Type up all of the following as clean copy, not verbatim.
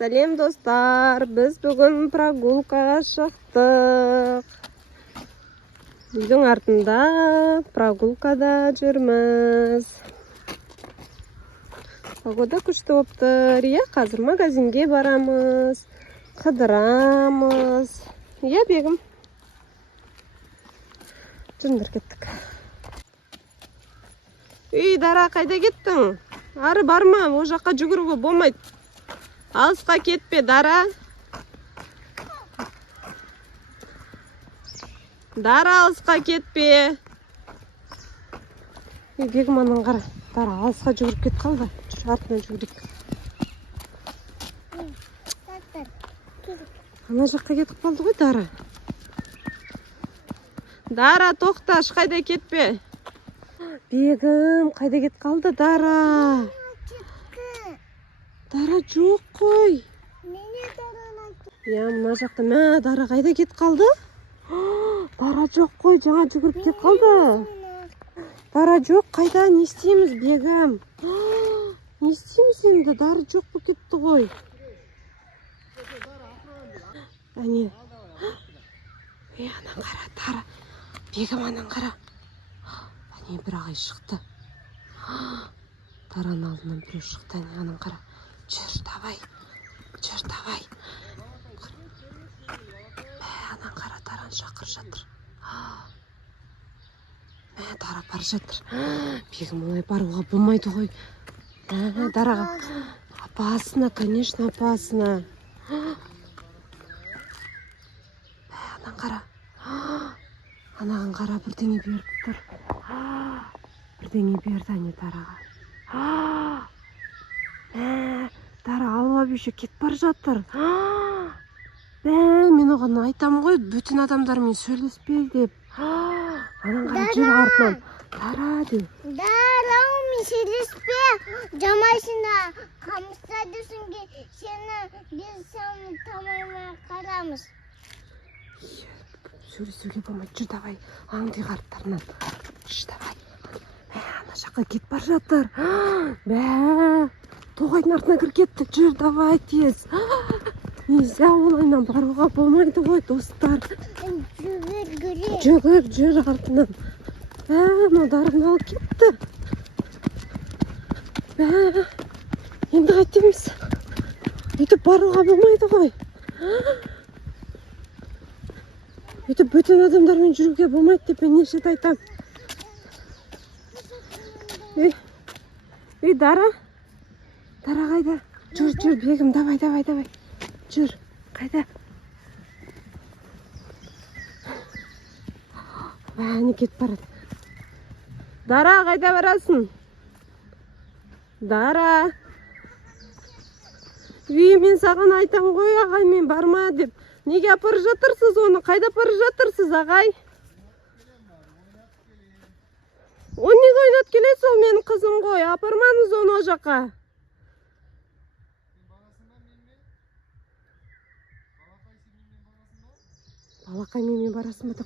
Сәлем достар, біз бүгін прогулкаға шықтық. Үйдің артында прогулкада жүрміз. Погода күшті боптыр. Қазір магазинге барамыз, қыдырамыз. Бегім. Жүріңдер, кеттік. Дара, қайда кеттің? Ары барма, о жаққа жүгіруге болмайды. Алысқа кетпе, Дара. Дара, алысқа кетпе. Бегім анан қара. Дара, алысқа жүгіріп кет қалды. Жүр, артына жүгіріп. Ана жаққа кетіп қалды ғой, Дара. Дара, тоқта, қайда кетпе. Бегім, қайда кет қалды, Дара? Дара жоқ қой. Мына жақта. Дара қайда кет қалды? Дара жоқ қой, жаңа жүгіріп кет қалды. Дара жоқ, қайда? Не істейміз, Бегім? Не істейміз енді? Дара жоқ бұл кетті ғой. Әне. Анан қара, Дара. Бегім, анан қара. Әне, бір ағай шықты. Дараның алдынан біреу шықты. Анан қара. Жүр, давай. Жүр, давай. Анан қара, Дараны шақыр жатыр. Дара бар жатыр. Бегім, олай баруға болмайды ғой. Дараға. Опасно, конечно, опасно. Анан қара. Анаған қара, бірдеңе беріп тұр. Бірдеңе берді, әне Дараға. Дара, алып еще кет бар жатыр. Мен оған айтам ғой, бүтін адамдармен сөйлеспей деп. Анан қара, жүр артынан. Дара, де. Дара, мен сөйлеспе. Жамайсына қамыстады сүнге сені біз сәні тамайма қарамыз. Сөйлесуге болмайды. Жүр, давай. Аңдый қарттарынан. Жүр, давай. Ана жаққа кет бар жатыр. Тоғайдың артына кір кетті. Жүр, давай, тез. Нельзя олайынан баруға болмайды ғой, достар. Жүгір, жүр артынан. Дараны алып кетті. Енді қайтеміз. Өйтіп баруға болмайды ғой. Өйтіп бөтен адамдармен жүруге болмайды деп мен неше айтам. Дара. Дара қайда? Жүр, Бегім, давай. Жүр, қайда? Не кет барады. Дара, қайда барасың? Дара. Мен саған айтам ғой, ағай, мен барма деп. Неге апарып жатырсыз оны? Қайда апарып жатырсыз, ағай? Оны неге ойнат келесіз, ол менің қызым ғой. Апармаңыз оны о жаққа. Балақай менімен барасың ба?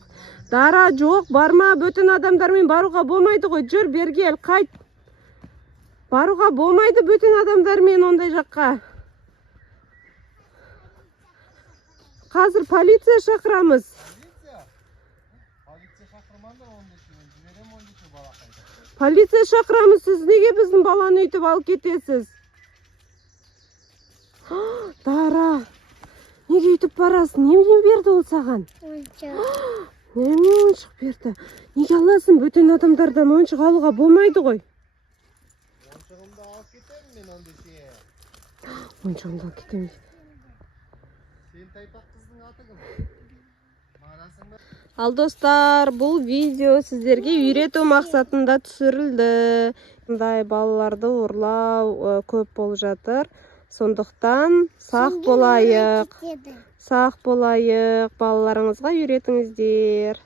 Дара, жоқ, барма. Бөтен адамдармен баруға болмайды ғой. Жүр, бергел, қайт. Баруға болмайды бөтен адамдармен ондай жаққа. Қазір полиция шақырамыз. Полиция шақырамыз. Сіз неге біздің баланы үйтіп алып кетесіз? Дара, неге үйтіп барасың? Немен берді ол саған? Немен ойыншық берді? Неге аласың? Бөтен адамдардан ойыншық алуға болмайды ғой. Ойыншығымды алып кетемін мен онда сен. Ойыншығымды алып кетемін. Сен тайпақ қыздың аты кім? Барасың ба? Ал достар, бұл видео сіздерге үйрету мақсатында түсірілді. Бұндай балаларды ұрлау көп болып жатыр. Сондықтан сақ болайық. Сақ болайық. Балаларыңызға үйретіңіздер.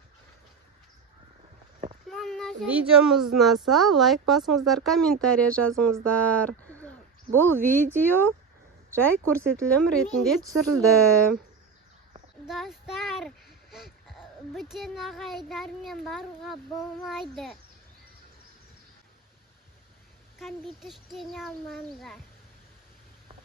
Видеомыз ұнаса, лайк басыңыздар, комментария жазыңыздар. Бұл видео жай көрсетілім ретінде түсірілді. Достар, бүтін ағайдармен баруға болмайды. Компьютер істене алмаңдар.